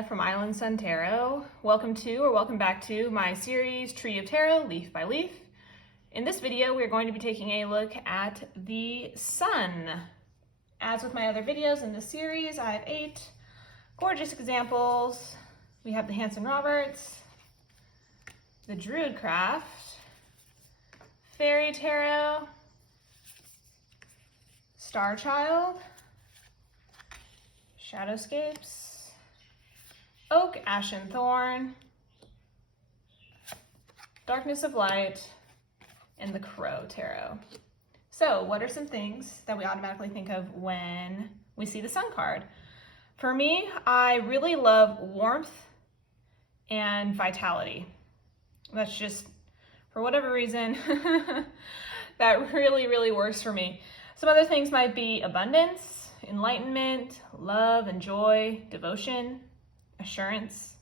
Anna from Island Sun Tarot. Welcome back to my series, Tree of Tarot, Leaf by Leaf. In this video, we're going to be taking a look at the sun. As with my other videos in this series, I have 8 gorgeous examples. We have the Hanson-Roberts, the DruidCraft, Fairy Tarot, Starchild, Shadowscapes, Oak, Ashen, Thorn, Darkness of Light, and the Crow Tarot. So what are some things that we automatically think of when we see the sun card? For me, I really love warmth and vitality. That's just, for whatever reason, that really works for me. Some other things might be abundance, enlightenment, love and joy, devotion, assurance,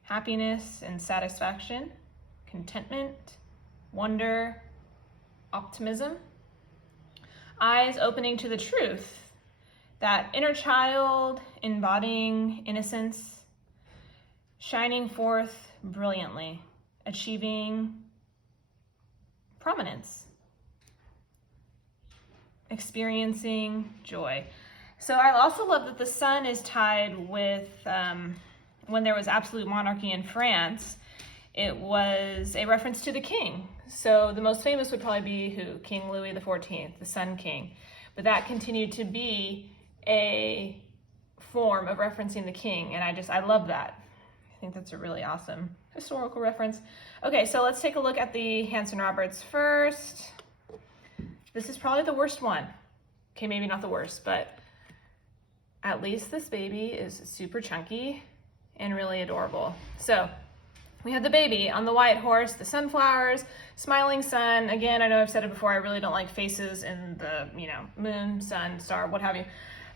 happiness and satisfaction, contentment, wonder, optimism, eyes opening to the truth, that inner child embodying innocence, shining forth brilliantly, achieving prominence, experiencing joy. So I also love that the sun is tied with, when there was absolute monarchy in France, it was a reference to the king. So the most famous would probably be who? King Louis XIV, the Sun King. But that continued to be a form of referencing the king, and I love that. I think that's a really awesome historical reference. Okay, so let's take a look at the Hanson-Roberts first. This is probably the worst one. Okay, maybe not the worst, but at least this baby is super chunky and really adorable. So we have the baby on the white horse, the sunflowers, smiling sun. Again, I know I've said it before, I really don't like faces in the, moon, sun, star, what have you.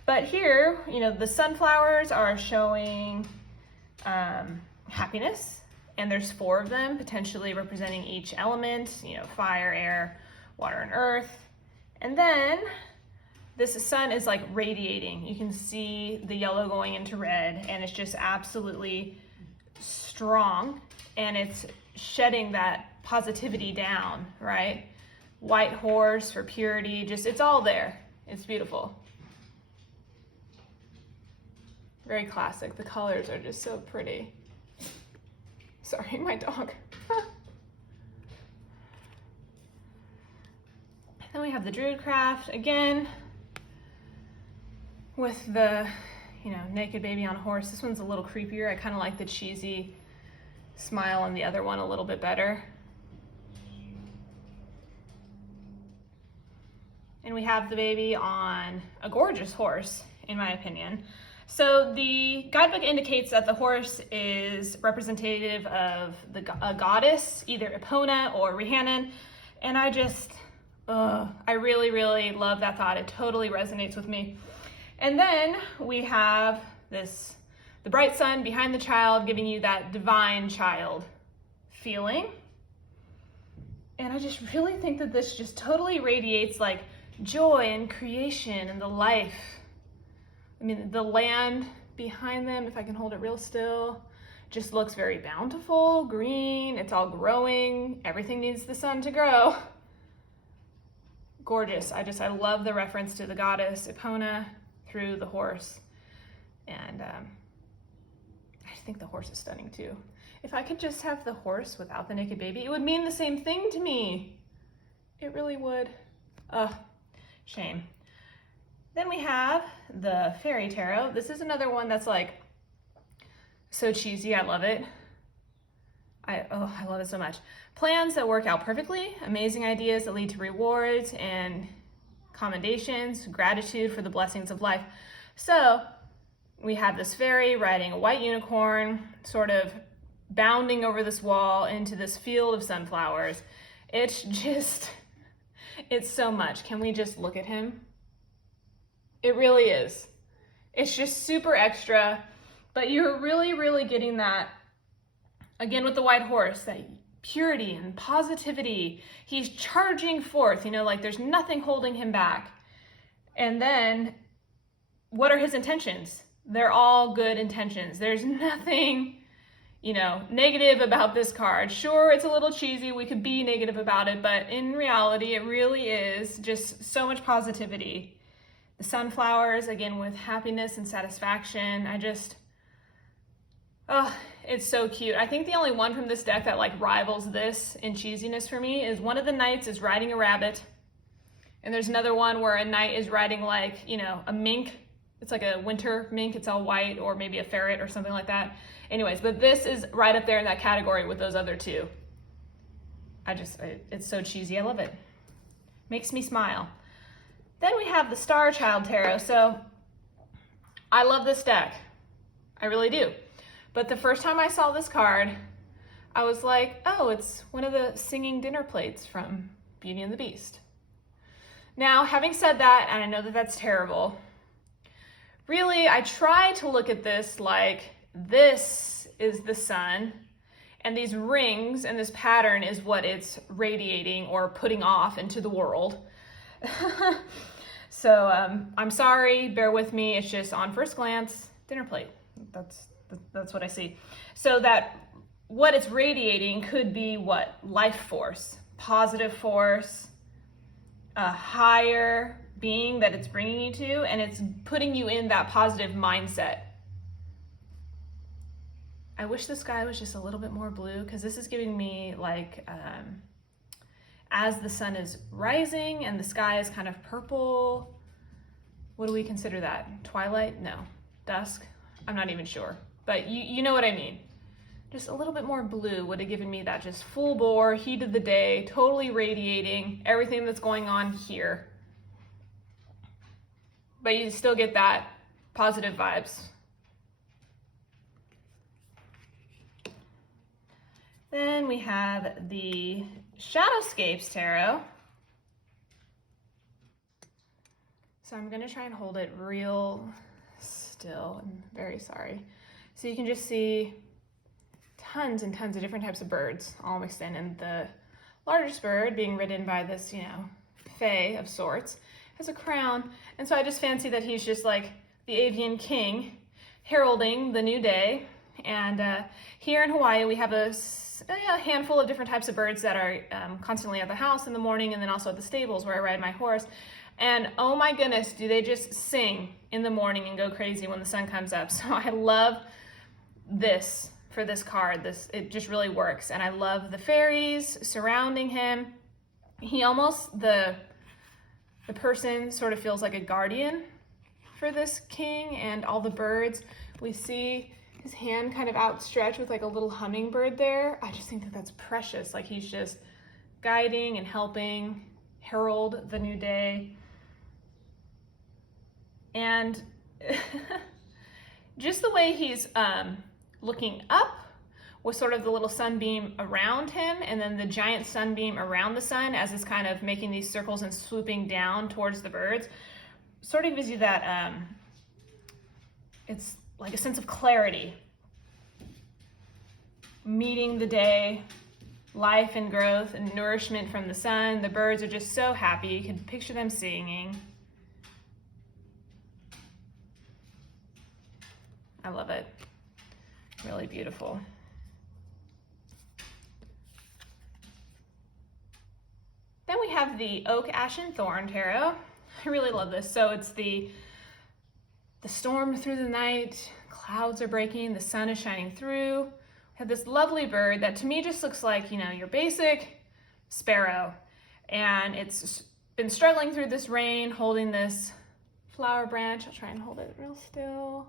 But here, the sunflowers are showing happiness, and there's 4 of them, potentially representing each element, fire, air, water, and earth. And then this sun is like radiating. You can see the yellow going into red, and it's just absolutely strong, and it's shedding that positivity down, right? White horse for purity, it's all there. It's beautiful. Very classic. The colors are just so pretty. Sorry, my dog. Then we have the DruidCraft again with the, naked baby on a horse. This one's a little creepier. I kind of like the cheesy smile on the other one a little bit better. And we have the baby on a gorgeous horse, in my opinion. So the guidebook indicates that the horse is representative of a goddess, either Epona or Rhiannon, and I really love that thought. It totally resonates with me. And then we have the bright sun behind the child, giving you that divine child feeling. And I just really think that this just totally radiates like joy and creation and the life. I mean, the land behind them, if I can hold it real still, just looks very bountiful, green, it's all growing. Everything needs the sun to grow. Gorgeous. I love the reference to the goddess Epona through the horse. And I just think the horse is stunning too. If I could just have the horse without the naked baby, it would mean the same thing to me. It really would. Ugh, shame. Then we have the Fairy Tarot. This is another one that's like so cheesy. I love it. I love it so much. Plans that work out perfectly, amazing ideas that lead to rewards and commendations, gratitude for the blessings of life. So we have this fairy riding a white unicorn, sort of bounding over this wall into this field of sunflowers. It's so much. Can we just look at him? It really is. It's just super extra, but you're really getting that, again with the white horse, that purity and positivity. He's charging forth, like there's nothing holding him back. And then what are his intentions? They're all good intentions. There's nothing, you know, negative about this card. Sure, it's a little cheesy. We could be negative about it, but in reality, it really is just so much positivity. The sunflowers, again, with happiness and satisfaction. Oh, it's so cute. I think the only one from this deck that like rivals this in cheesiness for me is one of the knights is riding a rabbit. And there's another one where a knight is riding like, you know, a mink. It's like a winter mink, it's all white, or maybe a ferret or something like that. Anyways, but this is right up there in that category with those other two. It's so cheesy, I love it. Makes me smile. Then we have the Starchild Tarot. So I love this deck, I really do. But the first time I saw this card, I was like, oh, it's one of the singing dinner plates from Beauty and the Beast. Now, having said that, and I know that that's terrible, really, I try to look at this like this is the sun, and these rings and this pattern is what it's radiating or putting off into the world. So I'm sorry, bear with me. It's just on first glance, dinner plate. That's what I see. So that what it's radiating could be what? Life force, positive force, a higher being that it's bringing you to, and it's putting you in that positive mindset. I wish the sky was just a little bit more blue, because this is giving me like, as the sun is rising and the sky is kind of purple, what do we consider that? Twilight? No. Dusk? I'm not even sure. But you know what I mean. Just a little bit more blue would have given me that just full bore, heat of the day, totally radiating everything that's going on here. But you still get that positive vibes. Then we have the Shadowscapes Tarot. So I'm gonna try and hold it real still. I'm very sorry. So you can just see tons and tons of different types of birds all mixed in, and the largest bird being ridden by this, you know, fae of sorts, has a crown. And so I just fancy that he's just like the avian king heralding the new day. And here in Hawaii, we have a handful of different types of birds that are constantly at the house in the morning, and then also at the stables where I ride my horse. And oh my goodness, do they just sing in the morning and go crazy when the sun comes up. So I love this for this card. It just really works. And I love the fairies surrounding him. He almost, the person sort of feels like a guardian for this king and all the birds. We see his hand kind of outstretched with like a little hummingbird there. I just think that that's precious. Like he's just guiding and helping herald the new day. And just the way he's looking up with sort of the little sunbeam around him, and then the giant sunbeam around the sun as it's kind of making these circles and swooping down towards the birds, sort of gives you that, it's like a sense of clarity. Meeting the day, life and growth and nourishment from the sun. The birds are just so happy. You can picture them singing. I love it. Really beautiful. Then we have the Oak, Ashen, Thorn Tarot. I really love this. So it's the storm through the night, clouds are breaking, the sun is shining through. We have this lovely bird that to me just looks like, you know, your basic sparrow. And it's been struggling through this rain, holding this flower branch. I'll try and hold it real still.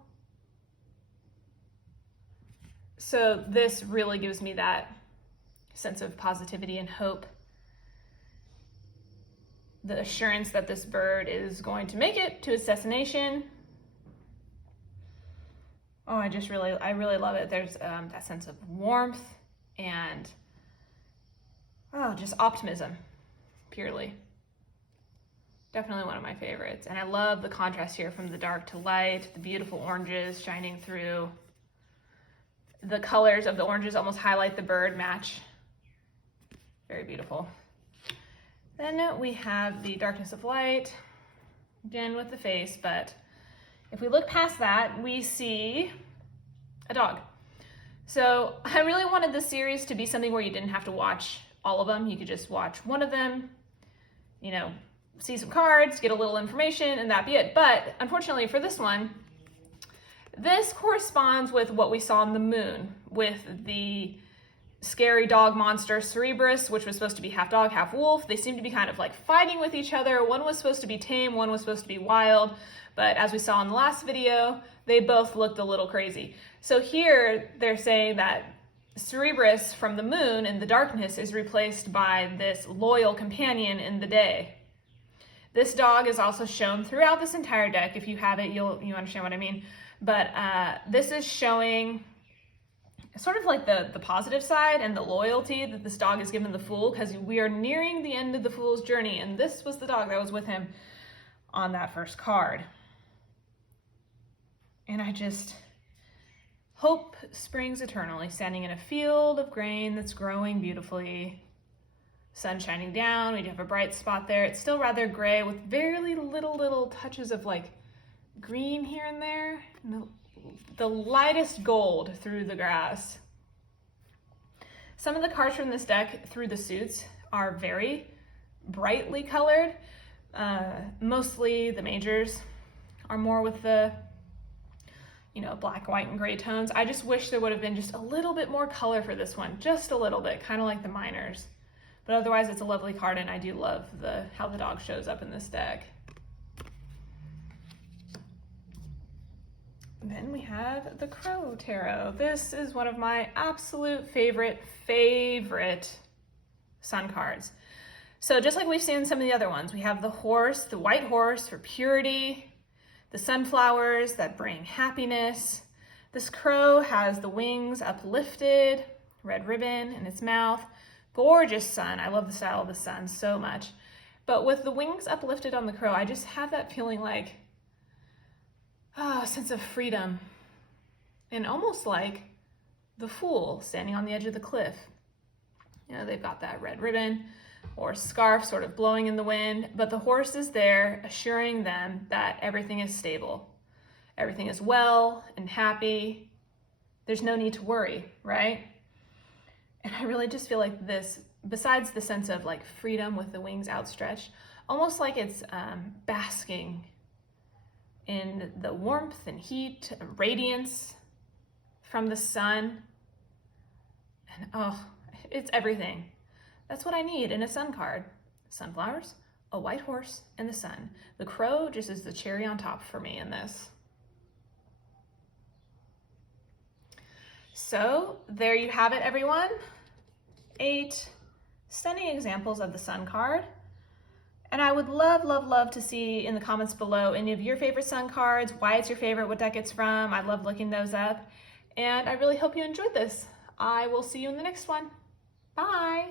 So this really gives me that sense of positivity and hope. The assurance that this bird is going to make it to its destination. Oh, I really love it. There's that sense of warmth and just optimism, purely. Definitely one of my favorites. And I love the contrast here from the dark to light, the beautiful oranges shining through. The colors of the oranges almost highlight the bird match. Very beautiful. Then we have the darkness of light, again with the face, but If we look past that, we see a dog. So I really wanted this series to be something where you didn't have to watch all of them. You could just watch one of them, you know, see some cards, get a little information, and that'd be it. But unfortunately for this one, this corresponds with what we saw on the moon with the scary dog monster Cerberus, which was supposed to be half dog, half wolf. They seem to be kind of like fighting with each other. One was supposed to be tame, one was supposed to be wild. But as we saw in the last video, they both looked a little crazy. So here they're saying that Cerberus from the moon in the darkness is replaced by this loyal companion in the day. This dog is also shown throughout this entire deck. If you have it, you understand what I mean. But this is showing sort of like the positive side and the loyalty that this dog is given the Fool, because we are nearing the end of the Fool's journey, and this was the dog that was with him on that first card. And I just hope springs eternally, standing in a field of grain that's growing beautifully. Sun shining down, we do have a bright spot there. It's still rather gray with very little touches of like green here and there. And the lightest gold through the grass. Some of the cards from this deck through the suits are very brightly colored. Mostly the majors are more with the, you know, black, white, and gray tones. I just wish there would have been just a little bit more color for this one, just a little bit, kind of like the minors. But otherwise, it's a lovely card, and I do love how the dog shows up in this deck. Then we have the Crow Tarot. This is one of my absolute favorite sun cards. So just like we've seen some of the other ones, we have the horse, the white horse for purity, the sunflowers that bring happiness. This crow has the wings uplifted, red ribbon in its mouth. Gorgeous sun. I love the style of the sun so much. But with the wings uplifted on the crow, I just have that feeling like a sense of freedom, and almost like the Fool standing on the edge of the cliff. You know, they've got that red ribbon or scarf sort of blowing in the wind, but the horse is there assuring them that everything is stable. Everything is well and happy. There's no need to worry, right? And I really just feel like this, besides the sense of like freedom with the wings outstretched, almost like it's basking in the warmth and heat and radiance from the sun. And oh, it's everything. That's what I need in a sun card. Sunflowers, a white horse, and the sun. The crow just is the cherry on top for me in this. So there you have it, everyone. 8 stunning examples of the sun card. And I would love to see in the comments below any of your favorite sun cards, why it's your favorite, what deck it's from. I love looking those up. And I really hope you enjoyed this. I will see you in the next one. Bye.